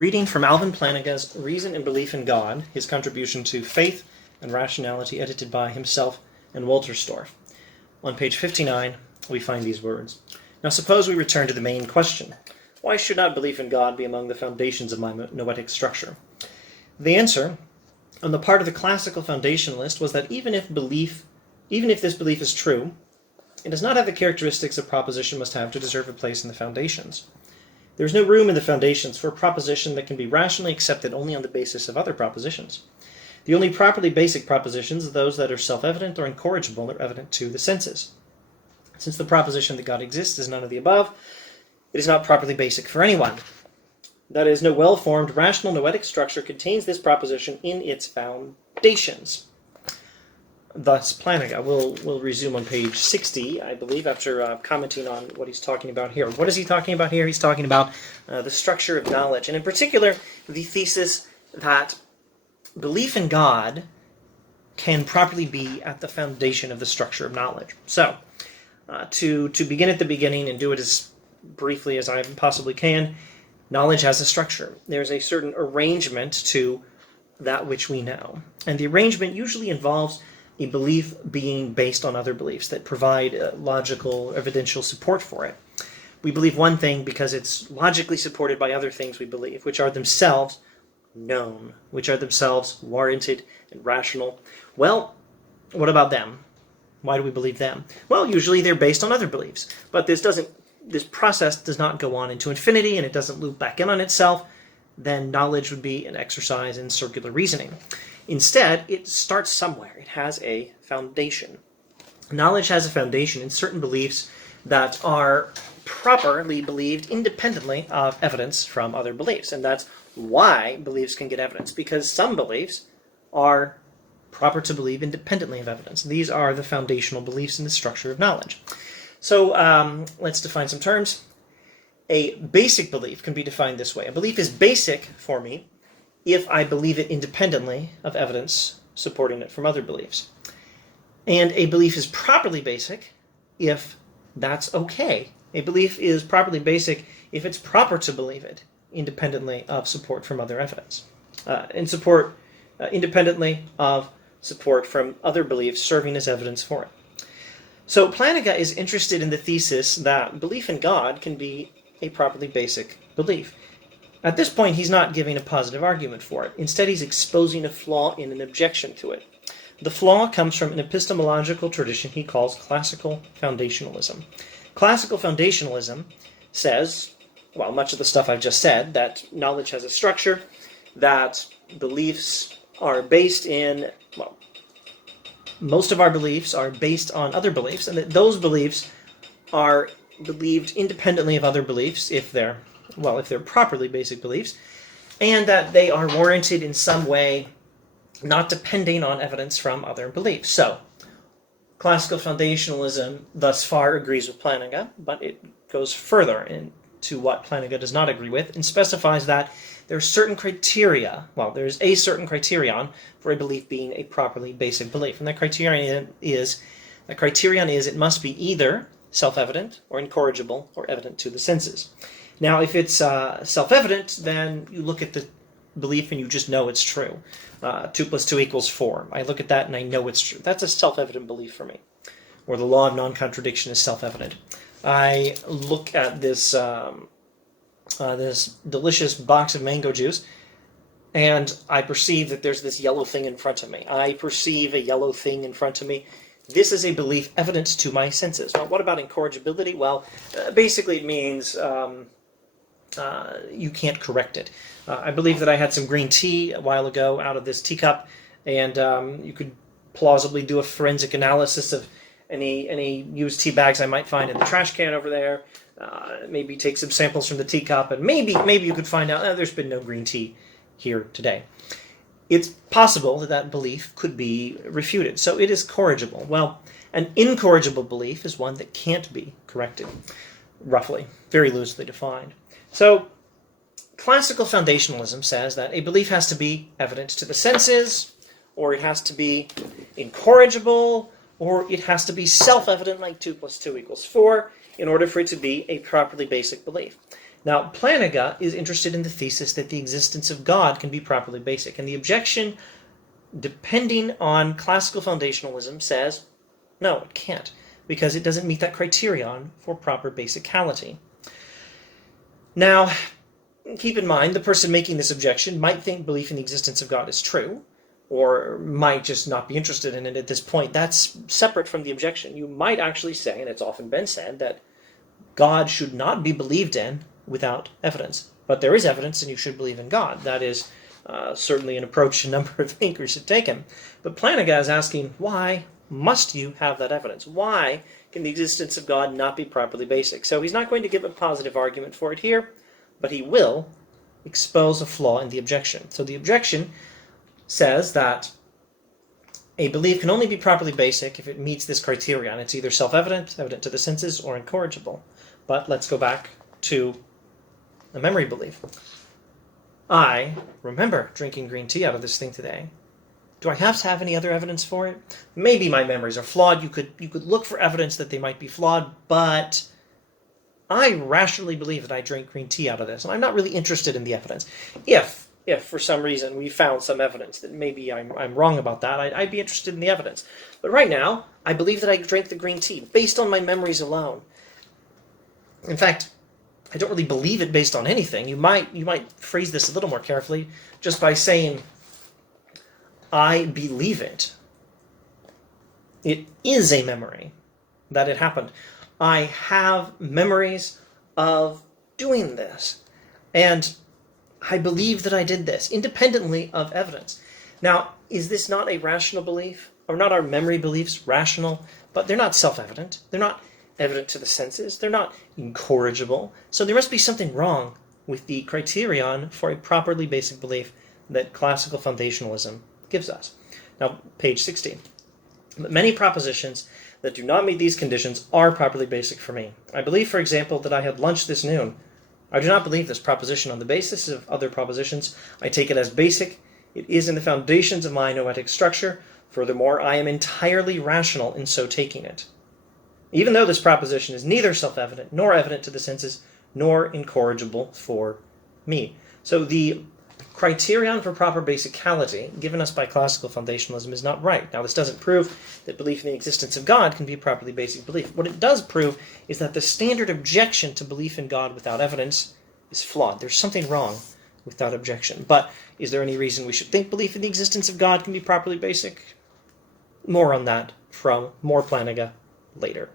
Reading from Alvin Plantinga's Reason and Belief in God, his contribution to Faith and Rationality, edited by himself and Wolterstorff. On page 59, we find these words. Now suppose we return to the main question. Why should not belief in God be among the foundations of my noetic structure? The answer, on the part of the classical foundationalist, was that even if this belief is true, it does not have the characteristics a proposition must have to deserve a place in the foundations. There is no room in the foundations for a proposition that can be rationally accepted only on the basis of other propositions. The only properly basic propositions are those that are self-evident or incorrigible or evident to the senses. Since the proposition that God exists is none of the above, it is not properly basic for anyone. That is, no well-formed rational noetic structure contains this proposition in its foundations. Thus, Plantinga will resume on page 60, I believe, after commenting on what he's talking about here. What is he talking about here? He's talking about the structure of knowledge, and in particular, the thesis that belief in God can properly be at the foundation of the structure of knowledge. So, to begin at the beginning and do it as briefly as I possibly can, knowledge has a structure. There's a certain arrangement to that which we know, and the arrangement usually involves a belief being based on other beliefs that provide logical, evidential support for it. We believe one thing because it's logically supported by other things we believe, which are themselves known, which are themselves warranted and rational. Well, what about them? Why do we believe them? Well, usually they're based on other beliefs, but this process does not go on into infinity, and it doesn't loop back in on itself. Then knowledge would be an exercise in circular reasoning. Instead, it starts somewhere. It has a foundation. Knowledge has a foundation in certain beliefs that are properly believed independently of evidence from other beliefs. And that's why beliefs can get evidence, because some beliefs are proper to believe independently of evidence. These are the foundational beliefs in the structure of knowledge. So let's define some terms. A basic belief can be defined this way. A belief is basic for me if I believe it independently of evidence supporting it from other beliefs. And a belief is properly basic if that's okay. A belief is properly basic if it's proper to believe it independently of support from other evidence. Independently of support from other beliefs serving as evidence for it. So Plantinga is interested in the thesis that belief in God can be a properly basic belief. At this point, he's not giving a positive argument for it. Instead, he's exposing a flaw in an objection to it. The flaw comes from an epistemological tradition he calls classical foundationalism. Classical foundationalism says, well, much of the stuff I've just said, that knowledge has a structure, that beliefs are based in, well, most of our beliefs are based on other beliefs, and that those beliefs are believed independently of other beliefs if they're properly basic beliefs, and that they are warranted in some way, not depending on evidence from other beliefs. So, classical foundationalism thus far agrees with Plantinga, but it goes further into what Plantinga does not agree with, and specifies that there's certain criteria, there's a certain criterion for a belief being a properly basic belief, and that criterion is it must be either self-evident or incorrigible or evident to the senses. Now, if it's self-evident, then you look at the belief and you just know it's true. 2 + 2 = 4. I look at that and I know it's true. That's a self-evident belief for me. Or the law of non-contradiction is self-evident. I look at this delicious box of mango juice, and I perceive that there's this yellow thing in front of me. I perceive a yellow thing in front of me. This is a belief evident to my senses. Well, what about incorrigibility? Well, basically it means you can't correct it. I believe that I had some green tea a while ago out of this teacup, and you could plausibly do a forensic analysis of any used tea bags I might find in the trash can over there. Maybe take some samples from the teacup, and maybe you could find out there's been no green tea here today. It's possible that belief could be refuted, so it is corrigible. Well, an incorrigible belief is one that can't be corrected, roughly, very loosely defined. So, classical foundationalism says that a belief has to be evident to the senses, or it has to be incorrigible, or it has to be self-evident, like 2 + 2 = 4, in order for it to be a properly basic belief. Now, Plantinga is interested in the thesis that the existence of God can be properly basic, and the objection, depending on classical foundationalism, says, no, it can't, because it doesn't meet that criterion for proper basicality. Now, keep in mind, the person making this objection might think belief in the existence of God is true, or might just not be interested in it at this point. That's separate from the objection. You might actually say, and it's often been said, that God should not be believed in without evidence. But there is evidence, and you should believe in God. That is certainly an approach a number of thinkers have taken. But Plantinga is asking, why must you have that evidence? Why can the existence of God not be properly basic? So he's not going to give a positive argument for it here, but he will expose a flaw in the objection. So the objection says that a belief can only be properly basic if it meets this criterion. It's either self-evident, evident to the senses, or incorrigible. But let's go back to a memory belief. I remember drinking green tea out of this thing today. Do I have to have any other evidence for it? Maybe my memories are flawed. You could look for evidence that they might be flawed, but I rationally believe that I drank green tea out of this, and I'm not really interested in the evidence. If for some reason we found some evidence that maybe I'm wrong about that, I'd be interested in the evidence. But right now, I believe that I drank the green tea based on my memories alone. In fact, I don't really believe it based on anything. You might phrase this a little more carefully just by saying, I believe it. It is a memory that it happened. I have memories of doing this. And I believe that I did this, independently of evidence. Now, is this not a rational belief? Or not our memory beliefs rational? But they're not self-evident. They're not evident to the senses. They're not incorrigible. So there must be something wrong with the criterion for a properly basic belief that classical foundationalism gives us. Now, page 16. Many propositions that do not meet these conditions are properly basic for me. I believe, for example, that I had lunch this noon. I do not believe this proposition on the basis of other propositions. I take it as basic. It is in the foundations of my noetic structure. Furthermore, I am entirely rational in so taking it. Even though this proposition is neither self-evident, nor evident to the senses, nor incorrigible for me. So the criterion for proper basicality given us by classical foundationalism is not right. Now, this doesn't prove that belief in the existence of God can be a properly basic belief. What it does prove is that the standard objection to belief in God without evidence is flawed. There's something wrong with that objection. But is there any reason we should think belief in the existence of God can be properly basic? More on that from more Plantinga later.